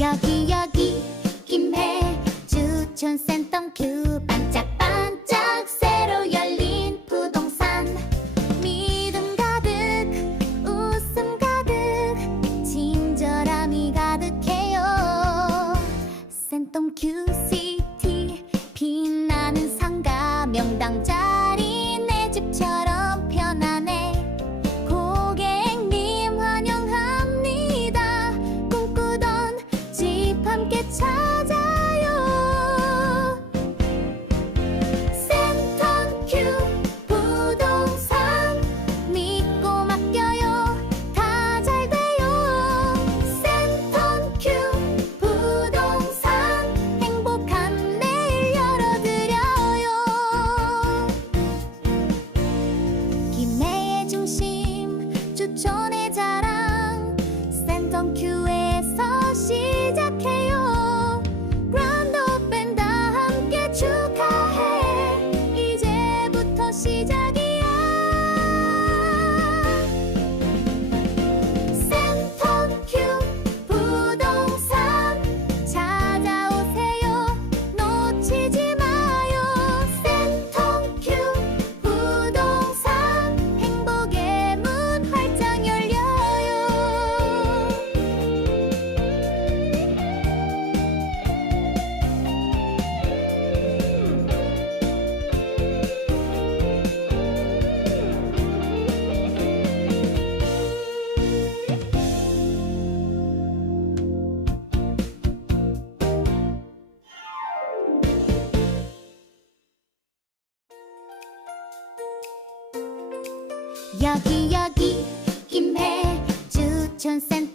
여기 여기 김해 주촌 센텀 큐 반짝반짝 새로 열린 부동산 믿음 가득 웃음 가득 친절함이 가득해요 센텀 큐 씨. 여기 여기 김해 주천센터.